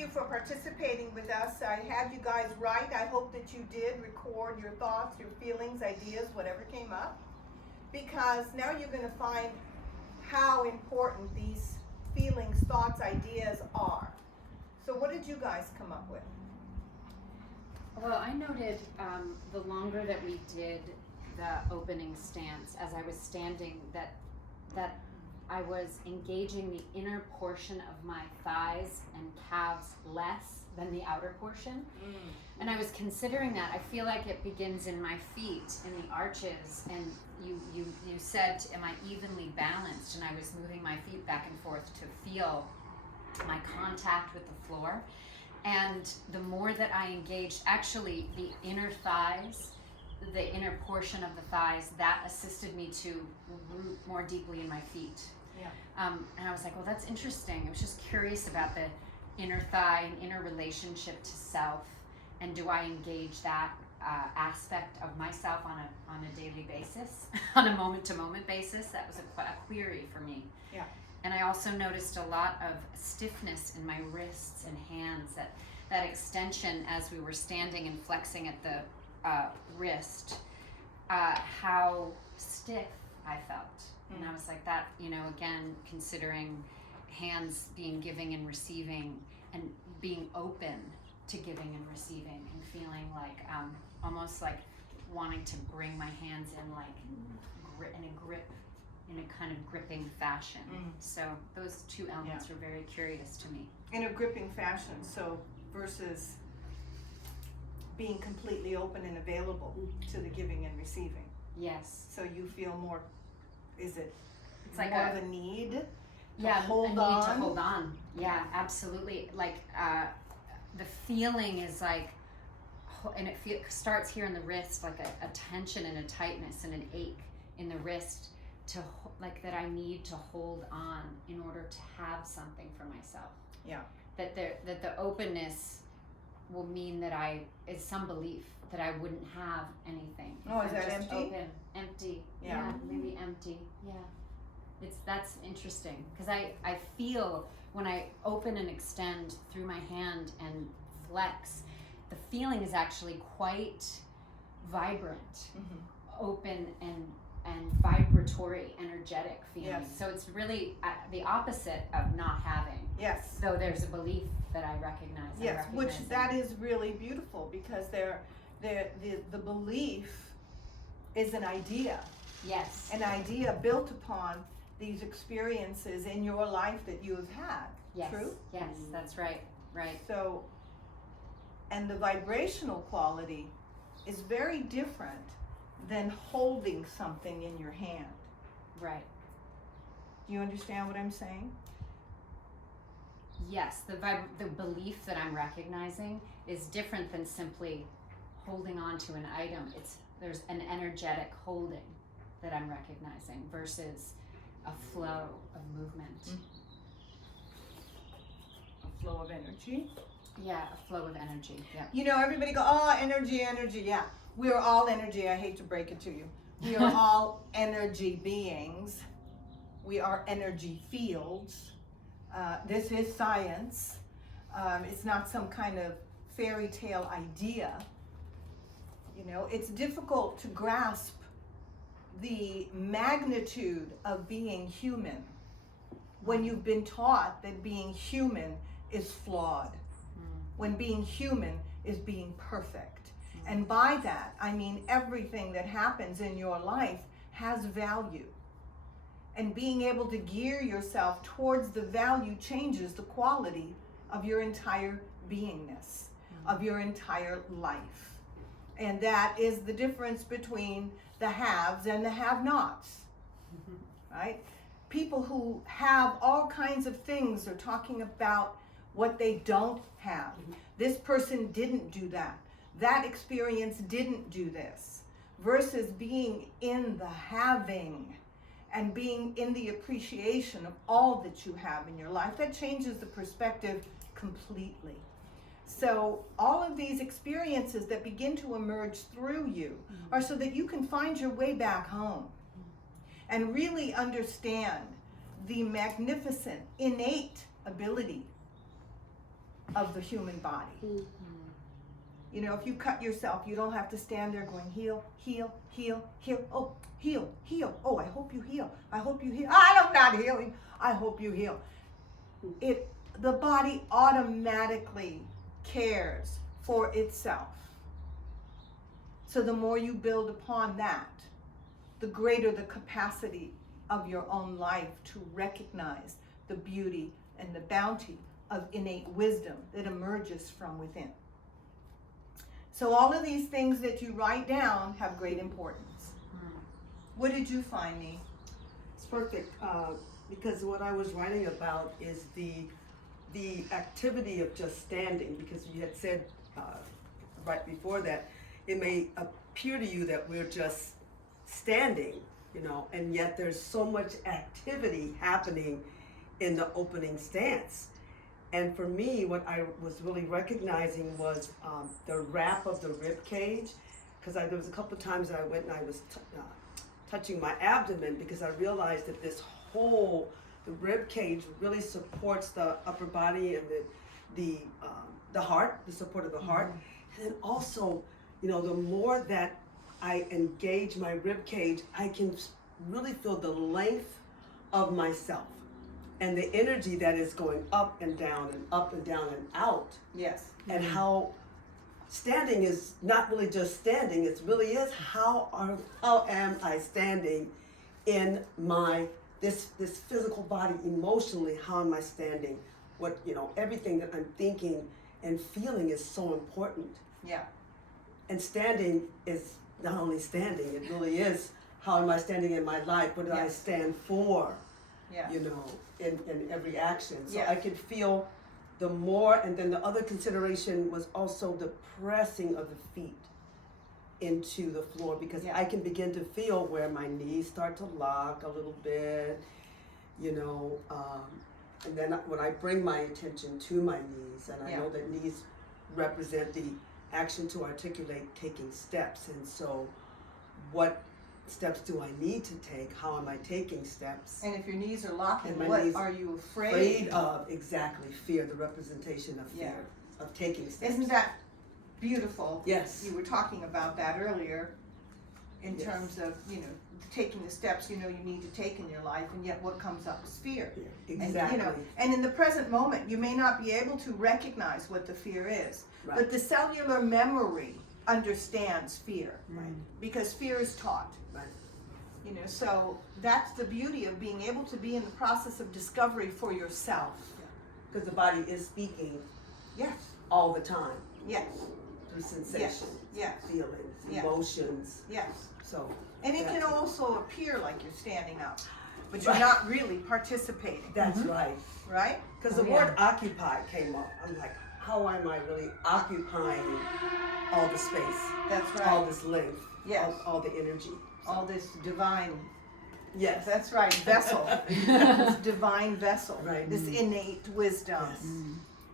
you for participating with us. I had you guys write. I hope that you did record your thoughts, your feelings, ideas, whatever came up. Because now you're going to find how important these feelings, thoughts, ideas are. So what did you guys come up with? Well, I noted the longer that we did the opening stance, as I was standing, that I was engaging the inner portion of my thighs and calves less than the outer portion. And I was considering that. I feel like it begins in my feet, in the arches, and you said, am I evenly balanced? And I was moving my feet back and forth to feel my contact with the floor. And the more that I engaged, actually the inner thighs, the inner portion of the thighs, that assisted me to root more deeply in my feet. Yeah. And I was like, well, that's interesting. I was just curious about the inner thigh and inner relationship to self, and do I engage that aspect of myself on a daily basis, on a moment-to-moment basis? That was a query for me. Yeah. And I also noticed a lot of stiffness in my wrists and hands, that extension as we were standing and flexing at the wrist, how stiff I felt. And I was like, that, again, considering hands being giving and receiving, and being open to giving and receiving, and feeling like almost like wanting to bring my hands in, like in a kind of gripping fashion. So those two elements were very curious to me. In a gripping fashion, so versus being completely open and available to the giving and receiving. Yes. So you feel more, it's like more of a need to hold on? To hold on. Yeah, absolutely. Like the feeling is like, and it starts here in the wrist, like a tension and a tightness and an ache in the wrist, like that I need to hold on in order to have something for myself. Yeah. That the openness will mean that it's some belief that I wouldn't have anything. Oh, is that just empty? Open, empty. Yeah. Maybe empty. Yeah. That's interesting, because I feel when I open and extend through my hand and flex, the feeling is actually quite vibrant, open and vibratory, energetic feeling. Yes. So it's really the opposite of not having. Yes. Though there's a belief that I recognize. Yes, which that is really beautiful, because the belief is an idea. Yes. An idea built upon these experiences in your life that you have had. Yes. True? Yes, that's right. Right. So, and the vibrational quality is very different than holding something in your hand. Right. Do you understand what I'm saying? Yes, the belief that I'm recognizing is different than simply holding on to an item. There's an energetic holding that I'm recognizing versus a flow of movement. A flow of energy. Yeah, a flow of energy. Yeah. Everybody go, oh, energy. Yeah, we are all energy. I hate to break it to you. We are all energy beings. We are energy fields. This is science. It's not some kind of fairy tale idea. It's difficult to grasp the magnitude of being human when you've been taught that being human is flawed, when being human is being perfect. And by that, I mean everything that happens in your life has value. And being able to gear yourself towards the value changes the quality of your entire beingness, of your entire life. And that is the difference between the haves and the have-nots, right? People who have all kinds of things are talking about what they don't have. This person didn't do that. That experience didn't do this. Versus being in the having and being in the appreciation of all that you have in your life. That changes the perspective completely. So all of these experiences that begin to emerge through you are so that you can find your way back home and really understand the magnificent, innate ability of the human body. You know, if you cut yourself, you don't have to stand there going heal, heal, heal, heal. Oh, heal, heal. Oh, I hope you heal. I hope you heal. I'm not healing. I hope you heal. The body automatically cares for itself. So the more you build upon that, the greater the capacity of your own life to recognize the beauty and the bounty of innate wisdom that emerges from within. So all of these things that you write down have great importance. What did you find, Nee? It's perfect, because what I was writing about is the activity of just standing, because you had said right before that, it may appear to you that we're just standing, you know, and yet there's so much activity happening in the opening stance. And for me, what I was really recognizing was the wrap of the rib cage, because there was a couple of times that I went and I was touching my abdomen, because I realized that this whole, the rib cage really supports the upper body and the heart, the support of the heart. And then also, you know, the more that I engage my rib cage, I can really feel the length of myself and the energy that is going up and down and up and down and out. Yes. And how standing is not really just standing, it really is how am I standing in my this physical body emotionally, how am I standing? What, you know, everything that I'm thinking and feeling is so important. Yeah. And standing is not only standing, it really is how am I standing in my life, what do I stand for? Yeah. You know, in every action. So Yes. I could feel the more, and then the other consideration was also the pressing of the feet into the floor, because I can begin to feel where my knees start to lock a little bit, you know, and then when I bring my attention to my knees, and I know that knees represent the action to articulate taking steps, and so what steps do I need to take? How am I taking steps? And if your knees are locking, And my what knees are you afraid? Afraid of, exactly, fear, the representation of fear, of taking steps. Isn't that beautiful? Yes. You were talking about that earlier in Yes. terms of, you know, taking the steps you know you need to take in your life, and yet what comes up is fear. Yeah, And, exactly. you know, and in the present moment, you may not be able to recognize what the fear is, Right. but the cellular memory understands fear, Right. because fear is taught. Right. You know, so that's the beauty of being able to be in the process of discovery for yourself. Because the body is speaking Yes, all the time yes, through sensations, yes, feelings, Yes. emotions. yes. So, And it can that's- also appear like you're standing up, but you're not really participating, That's right. right? Because the word occupy came up. I'm like, how am I really occupying all the space, That's right. all this length, Yes. all the energy? All this divine, Yes. that's right, vessel, this divine vessel, Right. this innate wisdom. Yes.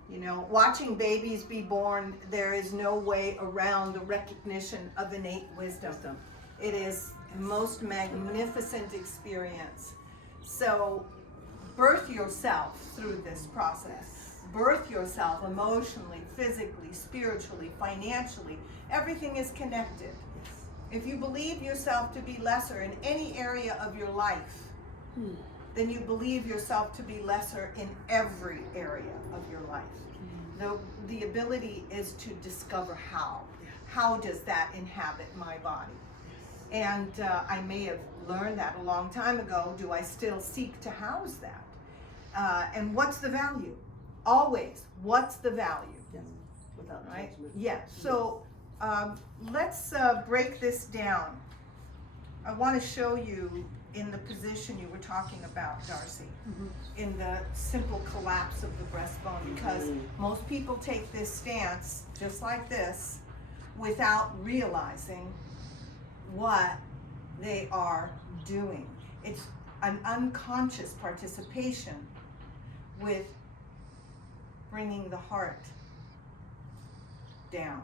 You know, watching babies be born, there is no way around the recognition of innate wisdom. Wisdom. It is the most magnificent experience. So birth yourself through this process. Birth yourself emotionally, physically, spiritually, financially. Everything is connected. If you believe yourself to be lesser in any area of your life, then you believe yourself to be lesser in every area of your life. The ability is to discover how. How does that inhabit my body? And I may have learned that a long time ago. Do I still seek to house that? And what's the value? Always, what's the value? Yes. Without Right? judgment. Yeah. So let's break this down. I want to show you in the position you were talking about, Darcy, in the simple collapse of the breastbone, because most people take this stance just like this without realizing what they are doing. It's an unconscious participation with bringing the heart down,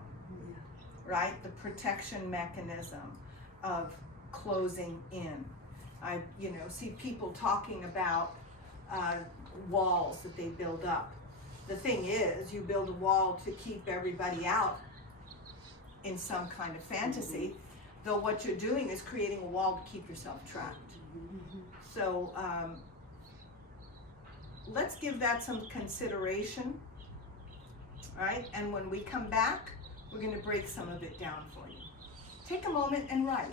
right? The protection mechanism of closing in. I, see people talking about walls that they build up. The thing is, you build a wall to keep everybody out in some kind of fantasy, though what you're doing is creating a wall to keep yourself trapped. So let's give that some consideration, all right? And when we come back, we're going to break some of it down for you. Take a moment and write.